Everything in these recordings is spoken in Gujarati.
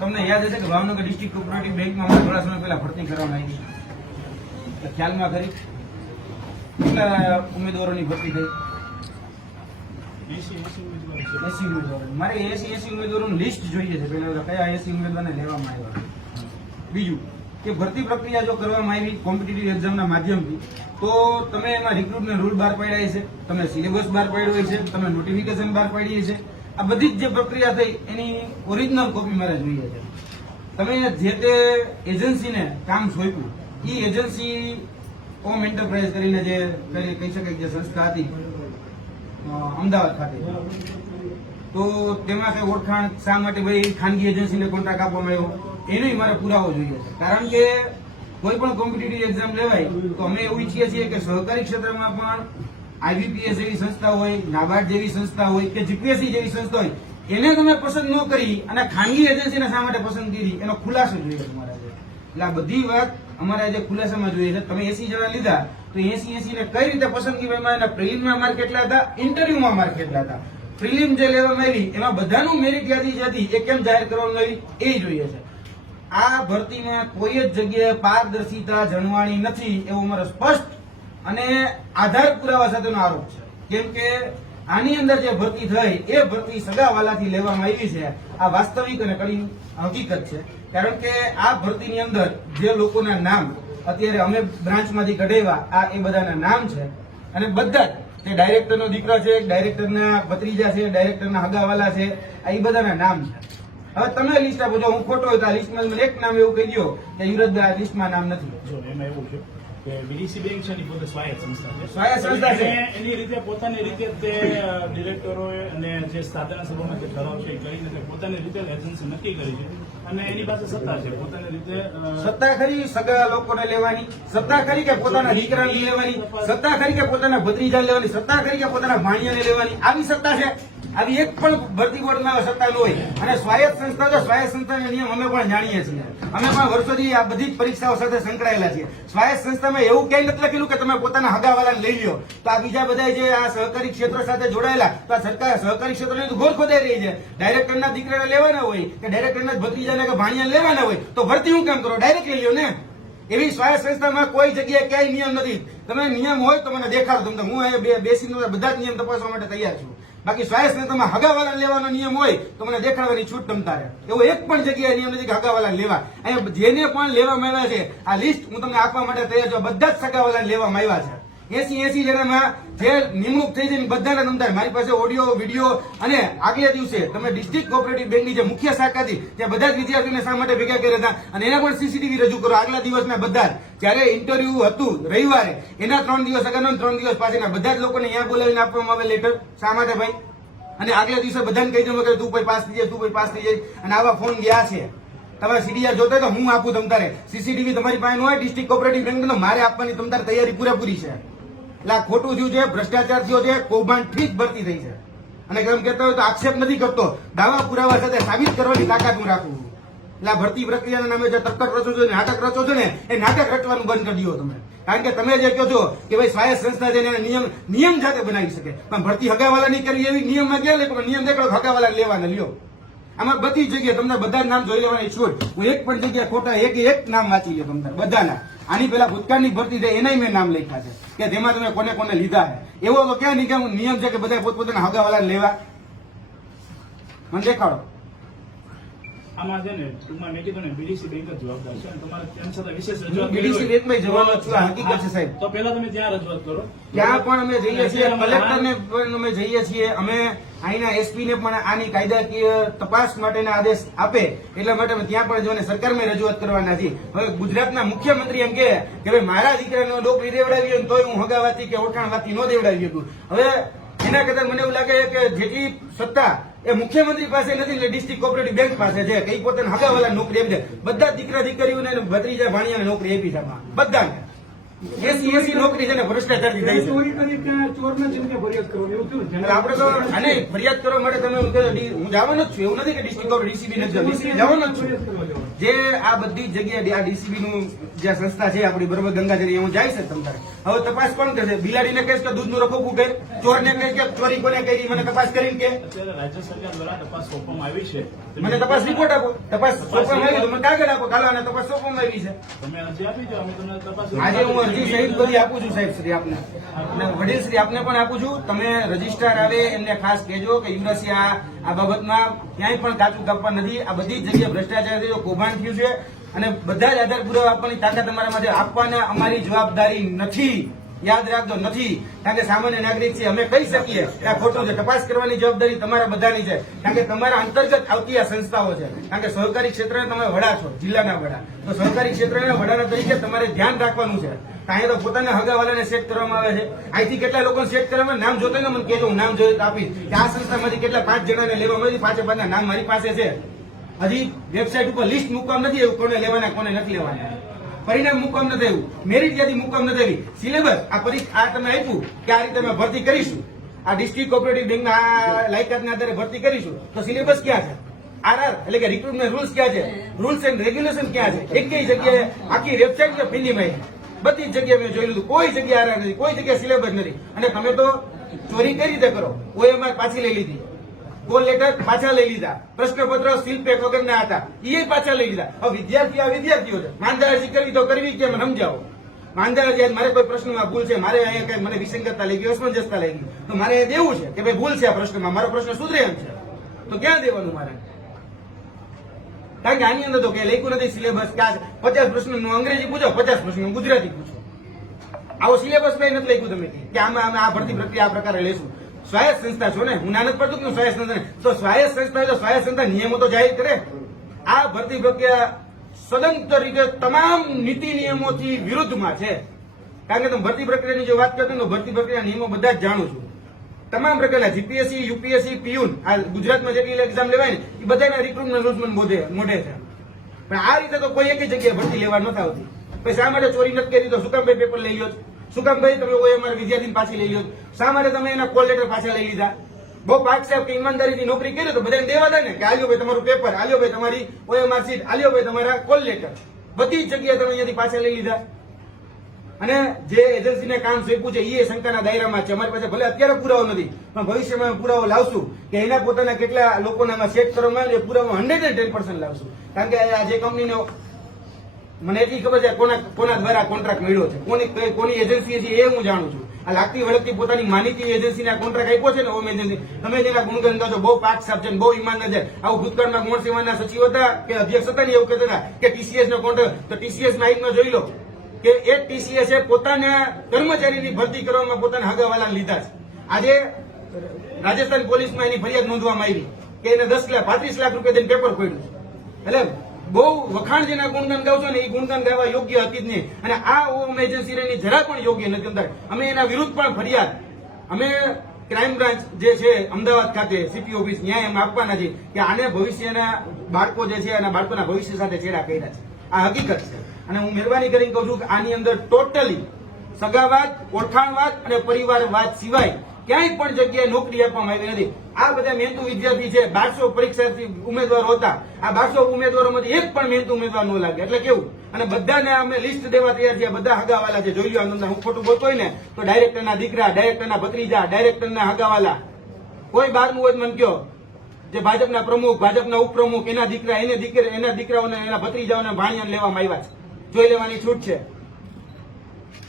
તમને યાદ હશે કે ભાવનગર ડિસ્ટ્રિક્ટ કોઓપરેટિવ બેંકમાં અમે થોડા સમય પહેલા ભરતી કરવામાં આવી ખ્યાલમાં કરી. કેટલા ઉમેદવારોની ભરતી થઈ? મારે એસી એસી ઉમેદવારોનું લિસ્ટ જોઈએ છે. પેલા કયા એસી ઉમેદવારને લેવામાં આવ્યા? બીજું? કે ભરતી પ્રક્રિયા જો કરવામાં આવી કોમ્પિટિટિવ એક્ઝામના માધ્યમથી, તો તમે એમાં રિક્રુટમેન્ટ રૂલ બહાર પાડ્યા છે તમે સિલેબસ બહાર પાડ્યો છે તમે નોટિફિકેશન બહાર પાડી છે આ બધી જ જે પ્રક્રિયા થઈ, એની ઓરિજિનલ કોપી મારે જોઈએ છે. તમે જે તે એજન્સીને કામ સોંપ્યું એ એજન્સી ઓમ એન્ટરપ્રાઇઝ કરીને જે કહી શકાય જે સંસ્થા હતી અમદાવાદ ખાતે. તો તેમાં કઈ ઓળખાણ શા માટે ભાઈ ખાનગી એજન્સીને કોન્ટ્રાક્ટ આપવામાં આવ્યો? એનોય મારે પુરાવો જોઈએ છે. કારણ કે કોઈ પણ કોમ્પિટિટિવ એક્ઝામ લેવાય, તો અમે એવું ઈચ્છીએ છીએ કે સહકારી ક્ષેત્રમાં પણ આઈબીપીએસ જેવી સંસ્થા હોય, નાબાર્ડ જેવી સંસ્થા હોય કે જીપીએસસી જેવી સંસ્થા હોય, એને તમે પસંદ ન કરી અને ખાનગી એજન્સીને શા માટે પસંદ કરી, એનો ખુલાસો જોઈએ છે મારા એટલે આ બધી વાત અમારે આજે ખુલાસામાં જોઈએ છે. તમે એસી જણા લીધા, તો એસી એસી ને કઈ રીતે પસંદગી કરવામાં એના પ્રિલિમના માર્ક કેટલા હતા? ઇન્ટરવ્યુમાં માર્ક કેટલા હતા? પ્રિલિમ જે લેવામાં આવી એમાં બધાનું મેરિટ યાદી જે એ કેમ જાહેર કરવામાં આવી? એ જોઈએ છે. આ ભરતીમાં કોઈ જ જગ્યાએ પારદર્શિતા જણવાણી નથી એવો મારો સ્પષ્ટ અને આધાર પુરાવા સાથેનો આરોપ છે. કેમ કે આની અંદર જે ભરતી થઈ, એ ભરતી સગાવાલાથી લેવામાં આવી છે. આ વાસ્તવિક અને કડી હકીકત છે. કારણ કે આ ભરતીની અંદર જે લોકોના નામ, અત્યારે અમે બ્રાન્ચમાંથી કઢાવ્યા, આ એ બધાના નામ છે. અને બધા જ, જે ડાયરેક્ટરનો દીકરો છે ડાયરેક્ટરના ભત્રીજા છે ડાયરેક્ટરના હગાવાલા છે, આ એ બધાના નામ છે. હવે તમે લિસ્ટ આપો. જો હું ખોટો હોય તો આ લિસ્ટમાં એક નામ એવું કહી દો કે યુવરાજભાઈ આ લિસ્ટમાં નામ નથી. જો એમાં એવું છે કે બીડીસી બેંક છે ને પોતે સ્વાયત્ત સંસ્થા છે. સ્વાયત્ત સંસ્થા છે. એની રીતે પોતાની રીતે તે ડિરેક્ટરોએ અને જે સાધારણ સભામાં જે ઠરાવ છે એ કરીને તે પોતાની રીતે એજન્સી નક્કી કરી છે. અને એની પાસે સત્તા છે. પોતાની રીતે સત્તા ખરી સગા લોકોને લેવાની? સત્તા ખરી કે પોતાના દીકરાને લેવાની? સત્તા ખરી કે પોતાના ભત્રીજાને લેવાની? સત્તા ખરી કે પોતાના ભાણિયાને લેવાની? આવી સત્તા છે? આવી એક પણ ભરતી બોર્ડમાં સત્તા હોય. અને સ્વાયત્ત સંસ્થા તો સ્વાયત્ત સંસ્થાના નિયમ અમે પણ જાણીએ છીએ. અમે પણ વર્ષોથી આ બધી પરીક્ષાઓ સાથે સંકળાયેલા છીએ. સ્વાયત્ત સંસ્થામાં એવું ક્યાંય નથી લખેલું કે તમે પોતાના હગાવાલાને લઈ લો તો આ બીજા બધા જે આ સહકારી ક્ષેત્રો સાથે જોડાયેલા, તો આ સરકાર સહકારી ક્ષેત્રોની તો ઘોર ખોદાઈ રહી છે. ડાયરેક્ટરના દીકરાને લેવાના હોય કે ડાયરેક્ટરના ભત્રીજાને કે ભાણિયાને લેવાના હોય, તો ભરતી હું કામ કરો? ડાયરેક્ટ લઈ લ્યો ને? એવી સ્વાયત્ત સંસ્થામાં કોઈ જગ્યાએ ક્યાંય નિયમ નથી. તમે નિયમ હોય તો મને દેખાડો. તમને હું અહીંયા બેસીને બધા જ નિયમ તપાસવા માટે તૈયાર છું. બાકી સ્વાયત્ત તમે હગાવાલા લેવાનો નિયમ હોય, તો મને દેખાડવાની છૂટ તમતા રહે. એવો એક પણ જગ્યાએ નિયમ નથી કે હગાવાલા લેવા. અહીંયા જેને પણ લેવામાં આવ્યા છે, આ લિસ્ટ હું તમને આપવા માટે તૈયાર છું. બધા જ સગાવાલા લેવામાં આવ્યા છે. એસી એસી જણામાં જે નિમણૂક થઈ છે બધાને બધાના મારી પાસે ઓડિયો, વીડિયો અને આગલે દિવસે તમે ડિસ્ટ્રિક્ટ કોઓપરેટિવ બેંકની જે મુખ્ય શાખા હતી, ત્યાં બધા જ વિદ્યાર્થીઓને શા માટે ભેગા કર્યા હતા? અને એના પણ સીસીટીવી રજૂ કરો. આગલા દિવસના બધા જ્યારે ઇન્ટરવ્યુ હતું રવિવારે, એના ત્રણ દિવસ અગાઉના ત્રણ દિવસ પાછળના બધા જ લોકોને અહીંયા બોલાવીને આપવામાં આવે લેટર શા માટે ભાઈ? અને આગલા દિવસે બધાને કહી દઉં કે તું ભાઈ પાસ થઈ જાય તું ભાઈ પાસ થઈ જાય અને આવા ફોન ગયા છે. તમે સીડીઆર જોતા તો હું આપું તમ તારે. સીસીટીવી તમારી પાસે ન હોય, ડિસ્ટ્રિક્ટ કોઓપરેટિવ બેંક મારે આપવાની તમ તારે તૈયારી પૂરેપૂરી છે. એટલે ખોટું થયું છે ભ્રષ્ટાચાર થયો છે કૌભાંડથી જ ભરતી થઈ છે. અને કેમ કહેતા હોય તો આક્ષેપ નથી કરતો. દાવા પુરાવા સાથે સાબિત કરવાની તાકાત હું રાખું એટલે આ ભરતી પ્રક્રિયાના નામે જે તર્કટ રચો છો નાટક રચો છો ને, એ નાટક રચવાનું બંધ કરી દો તમે. કારણ કે તમે જે કહો છો કે ભાઈ સ્વાયત્ત સંસ્થા છે એને નિયમ નિયમ જાતે બનાવી શકે. પણ ભરતી હગાવાલા નહીં કરી એવી નિયમમાં ગયા લે? પણ નિયમ દેખાડો હગાવાલા લેવાના, લ્યો. આમાં બધી જગ્યાએ તમને બધા નામ જોઈ લેવાની છૂટ હું એક પણ જગ્યાએ ખોટા એક એક નામ વાંચી લે તમને, બધાના. આની પેલા ભૂતકાળની ભરતી છે, એનાય મેં નામ લખ્યા છે. કે જેમાં તમે કોને કોને લીધા છે. એવો તો ક્યાં નિગમ નિયમ છે કે બધા પોતપોતાના હગાવાલા લેવા? મને દેખાડો. આમાં છે ને ટૂંકમાં મેં કીધું ને બીડીસી બેંક જ જવાબદાર છે અને તમારે તેમ છતાં વિશેષ રજૂઆત બીડીસી બેંકમાં જવાનો છું, હકીકત છે, સાહેબ. તો પહેલા તમે ત્યાં રજૂઆત કરો. ત્યાં પણ અમે જઈએ છીએ કલેક્ટરને પણ અમે જઈએ છીએ. અમે અહીંના એસપી ને પણ આની કાયદાકીય તપાસ માટેના આદેશ આપે એટલા માટે ત્યાં પણ જવાની સરકારમાં રજૂઆત કરવાના છે હવે ગુજરાતના મુખ્યમંત્રી એમ કે ભાઈ મારા દીકરાનો નોકરી દેવડાવી હોય તોય હું હગાવાથી કે ઓળખાણવાથી ન દેવડાવી શકું. હવે એના કરતા મને એવું લાગે કે જેટલી સત્તા એ મુખ્યમંત્રી પાસે નથી એટલે ડિસ્ટ્રિક્ટ કોઓપરેટિવ બેંક પાસે છે કઈ પોતાના હગાવાલા નોકરી આપી છે બધા દીકરા દીકરીઓને ભત્રીજા ભાણિયાને નોકરી આપી છે બધાને. એસી એસી નોકરી છે ને ભ્રષ્ટાચારથી થઈ છે. ચોરી કરી ત્યાં ચોરના જઈને ફરિયાદ તો કરવા માટે તમે હું જવાનો જ છું. એવું નથી કે ડિસ્ટ્રિક્ટ ઓફ ડીસીબી નથી જવાનો જ છું. જે આ બધી જગ્યાએ આ ડીસીબી નું જે સંસ્થા છે આપણી બરોબર ગંગાજરી હું જાય છે તમારે. હવે તપાસ કોણ કરશે? બિલાડીને કહીશ કે દૂધનું રખોપું કર ચોરને કહીશ કે ચોરી કોને કરી? મને તપાસ કરીને કે. રાજ્ય સરકાર દ્વારા તપાસ સોંપવામાં આવી છે. મને તપાસ રિપોર્ટ આપો. તપાસ સોંપવામાં આવી મને કાગળ આપો. કાલો અને તપાસ સોંપવામાં આવી છે. તમે અરજી આપી દો અમે તમને તપાસ આજે હું અરજી સહિત બધી આપું છું સાહેબ શ્રી આપને. અને વડીલ શ્રી આપને પણ આપું છું. તમે રજીસ્ટ્રાર આવે એમને ખાસ કહેજો કે યુવરાસી આ આ બાબતમાં ક્યાંય પણ કાચું કાપવા નથી. આ બધી જગ્યાએ ભ્રષ્ટાચાર થયો કૌભાંડ થયું છે અને બધા જ આધાર પુરાવા આપવાની તાકાત અમારા માટે આપવાના અમારી જવાબદારી નથી. યાદ રાખજો, નથી. કારણ કે સામાન્ય નાગરિક છે, અમે કહી શકીએ કે આ ખોટું છે. તપાસ કરવાની જવાબદારી તમારા બધાની છે. કારણ કે તમારા અંતર્ગત આવતી આ સંસ્થાઓ છે. કારણ કે સહકારી ક્ષેત્રના તમે વડા છો, જિલ્લાના વડા. તો સહકારી ક્ષેત્રના વડાના તરીકે તમારે ધ્યાન રાખવાનું છે. અહીંયા તો પોતાના હગાવાલાને સેટ કરવામાં આવે છે. અહીંથી કેટલા લોકોને સેટ કરવામાં નામ જોતો મને કહેજો, હું નામ તો આપીશ. કે આ સંસ્થામાંથી કેટલા પાંચ જણાને લેવા મળી પાંચે પાંચના નામ મારી પાસે છે. હજી વેબસાઇટ ઉપર લિસ્ટ મૂકવામાં નથી આવ્યું, કોને લેવાના, કોને નથી લેવાના. પરિણામ મુકામ નથી આવ્યું. મેરિટ યાદી મુકામ નથી આવી. સિલેબસ આ પરીક્ષા આ તમે આપ્યું કે આ રીતે અમે ભરતી કરીશું. આ ડિસ્ટ્રિક્ટ કોઓપરેટિવ બેંકના આ લાયકાતના આધારે ભરતી કરીશું. તો સિલેબસ ક્યાં છે? આરઆર એટલે કે રિક્રુટમેન્ટ રૂલ્સ ક્યાં છે? રૂલ્સ એન્ડ રેગ્યુલેશન ક્યાં છે? એક જગ્યાએ આખી વેબસાઇટ કે ફિલ્મ આવી બધી જગ્યાએ મેં જોયેલું કોઈ જગ્યાએ આરઆર નથી, કોઈ જગ્યાએ સિલેબસ નથી. અને તમે તો ચોરી કઈ રીતે કરો? કોઈ અમારે પાછી લઈ લીધી. કોલ લેટર પાછા લઈ લીધા. પ્રશ્નપત્ર સીલ પેક વગરના હતા. એ પાછા લઈ લીધા. હવે વિદ્યાર્થીઓ આ વિદ્યાર્થીઓ છે. માંદા અરજી કરવી તો કરવી કેમ? સમજાવો. માંદા અરજી મારે કોઈ પ્રશ્નમાં ભૂલ છે? મારે અહીંયા કઈ મને વિસંગતતા લાગી, અસમંજસતા લાગી. તો મારે દેવું છે કે ભાઈ ભૂલ છે આ પ્રશ્નમાં? મારો પ્રશ્ન સુધરે એમ છે. તો ક્યાં દેવાનું મારે? કારણ કે આની અંદર તો કઈ લખ્યું નથી સિલેબસ કે પચાસ પચાસ પ્રશ્નનું અંગ્રેજી પૂછો, પચાસ પ્રશ્નનું ગુજરાતી પૂછો. આવો સિલેબસ કઈ નથી લખ્યું તમે કે આમાં આ ભરતી પ્રક્રિયા આ પ્રકારે લેશું. સ્વાયત્ત સંસ્થા છો ને? હું નાનક પડતું કે સ્વાયત્ત સંસ્થા તો સ્વાયત્ત સંસ્થા તો સ્વાયત્ત સંસ્થા નિયમો તો જાહેર કરે. આ ભરતી પ્રક્રિયા સ્વતંત્ર રીતે તમામ નીતિ નિયમોથી વિરુદ્ધમાં છે. કારણ કે તમે ભરતી પ્રક્રિયાની જો વાત કરતો તો ભરતી પ્રક્રિયા નિયમો બધા જ જાણું છું. તમામ પ્રકારના જીપીએસસી, યુપીએસસી, પીયુન, આ ગુજરાતમાં જેટલી એક્ઝામ લેવાય ને, એ બધાના રિક્રુટમેન્ટ રૂલ્સ મોઢે મોઢે છે. પણ આ રીતે તો કોઈ એક જગ્યાએ ભરતી લેવા નથી આવતી પછી શા માટે ચોરી નથી કરી? તો શું કામ પેપર લઈ છો? શું કામ ભાઈ તમે ઓએમઆર વિદ્યાર્થીને પાછી લઈ લ્યો શા માટે તમે એના કોલ લેટર પાછા લઈ લીધા? બહુ પાક સાહેબ કે ઈમાનદારીથી નોકરી કરી તો બધાને દેવા દે ને કે આલ્યો ભાઈ તમારું પેપર આલ્યો ભાઈ તમારી ઓએમઆર સીટ આલ્યો ભાઈ તમારા કોલ લેટર. બધી જગ્યાએ તમે અહીંયાથી પાછા લઈ લીધા. અને જે એજન્સીને કામ સોંપ્યું છે એ શંકાના દાયરામાં છે. અમારી પાસે ભલે અત્યારે પુરાવો નથી, પણ ભવિષ્યમાં અમે પુરાવો લાવશું કે એના પોતાના કેટલા લોકોને સેટ કરવામાં આવે એ પુરાવો હંડ્રેડ એન્ડ ટેન પર્સન્ટ લાવશું. કારણ કે આ જે કંપનીનો મને એટલી ખબર છે કોના કોના દ્વારા કોન્ટ્રાક્ટ મળ્યો છે. કોની કોની એજન્સી છે એ હું જાણું છું. આ લાગતી વળગતી પોતાની માનીતી એજન્સીને આ કોન્ટ્રાક્ટ આપ્યો છે ને ઓમ એજન્સી તમે જેના ગુણગાન ગાજો. બહુ પાક સાફ છે બહુ ઈમાનદાર છે આવું ભૂતકાળમાં ગુણ સેવાના સચિવ હતા કે અધ્યક્ષ હતા ને એવું કહેતા હતા કે ટીસીએસ નો કોન્ટ્રાક્ટ તો ટીસીએસ આઈમાં જોઈ લો કે એક ટીસીએસ એ પોતાના કર્મચારીની ભરતી કરવામાં પોતાના હગાવાલા લીધા છે. આજે રાજસ્થાન પોલીસમાં એની ફરિયાદ નોંધવામાં આવી કે એને દસ લાખ પાંત્રીસ લાખ રૂપિયા દઈને પેપર છે. એટલે બહુ વખાણ જેના ગુણગાન ગાવ છો ને એ ગુણગાન ગાવા યોગ્ય હતી જ નહીં. અને આ હોમ એજન્સી એની જરા પણ યોગ્ય નથી અંદર અમે એના વિરુદ્ધ પણ ફરિયાદ. અમે ક્રાઇમ બ્રાન્ચ જે છે, અમદાવાદ ખાતે સીપી ઓફિસ, ન્યાય એમ આપવાના છે કે આને ભવિષ્યના બાળકો જે છે એના બાળકોના ભવિષ્ય સાથે ચેડા કર્યા છે. આ હકીકત છે. અને હું મહેરબાની કરીને કહું છું કે આની અંદર ટોટલી સગાવાદ, ઓળખાણવાદ અને પરિવારવાદ સિવાય ક્યાંય પણ જગ્યાએ નોકરી આપવામાં આવી નથી. આ બધા મહેનતુ વિદ્યાર્થી છે, બારસો પરીક્ષાર્થી ઉમેદવારો હતા. આ બારસો ઉમેદવારોમાંથી એક પણ મહેનતુ ઉમેદવાર ન લાગે. એટલે કેવું? અને બધાને અમે લિસ્ટ દેવા તૈયાર છીએ. બધા હગાવાલા છે. જોઈ લો આનંદ હું ખોટું બોલતો હોય ને, તો ડાયરેક્ટરના દીકરા, ડાયરેક્ટરના ભત્રીજા, ડાયરેક્ટરના હગાવાલા. કોઈ બારનું હોય મને કયો? જે ભાજપના પ્રમુખ, ભાજપના ઉપપ્રમુખ, એના દીકરા, એને દીકરા, એના દીકરાઓને, એના ભત્રીજાઓને ભાણિયાને લેવામાં આવ્યા છે. જોઈ લેવાની છૂટ છે.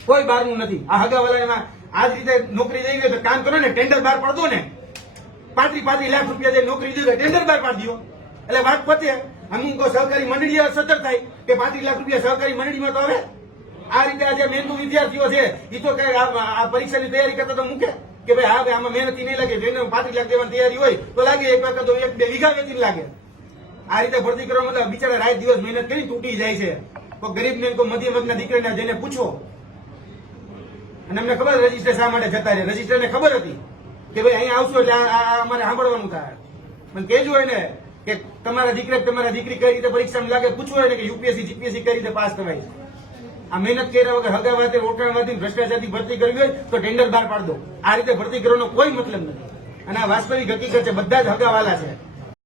કોઈ બારનું નથી. આ હગાવાલા એમાં આ રીતે નોકરી જઈ ગયો તો કામ કરો ને, ટેન્ડર બહાર પડતો ને. પાંત્રીસ પાંત્રી લાખ રૂપિયા જે નોકરી દીધો ટેન્ડર બહાર પાડી દો એટલે વાત પતે. અમુક સહકારી મંડળી સતત થાય કે પાંત્રીસ લાખ રૂપિયા સહકારી મંડળીમાં તો આવે. આ રીતે આ જે મહેનતુ વિદ્યાર્થીઓ છે એ તો કઈ આ પરીક્ષાની તૈયારી કરતા તો મૂકે. કે ભાઈ હા, ભાઈ આમાં મહેનત નહીં લાગે. જેને પાંત્રીસ લાખ દેવાની તૈયારી હોય, તો લાગે એક વખત તો એક, બે વીઘા વેચી લાગે. આ રીતે ભરતી કરવા મતલબ બિચારા રાત દિવસ મહેનત કરી તૂટી જાય છે. તો ગરીબ ને કોઈ મધ્યમ વર્ગના દીકરાને જેને પૂછો. અને અમને ખબર રજિસ્ટર શા માટે જતા રહે રજીસ્ટરને ખબર હતી. કે ભાઈ અહીંયા આવશો એટલે અમારે સાંભળવાનું થાય. મને કહેજો એને કે તમારા દીકરા તમારા દીકરી કઈ રીતે પરીક્ષામાં લાગે પૂછવું એને કે યુપીએસસી, જીપીએસસી કઈ રીતે પાસ થવાય આ મહેનત કર્યા વગર હગાવાથી, રોકાણવાથી, ભ્રષ્ટાચારથી ભરતી કરવી હોય તો ટેન્ડર બહાર પાડ દો. આ રીતે ભરતી કરવાનો કોઈ મતલબ નથી. અને આ વાસ્તવિક હકીકત છે, બધા જ હગાવાલા છે.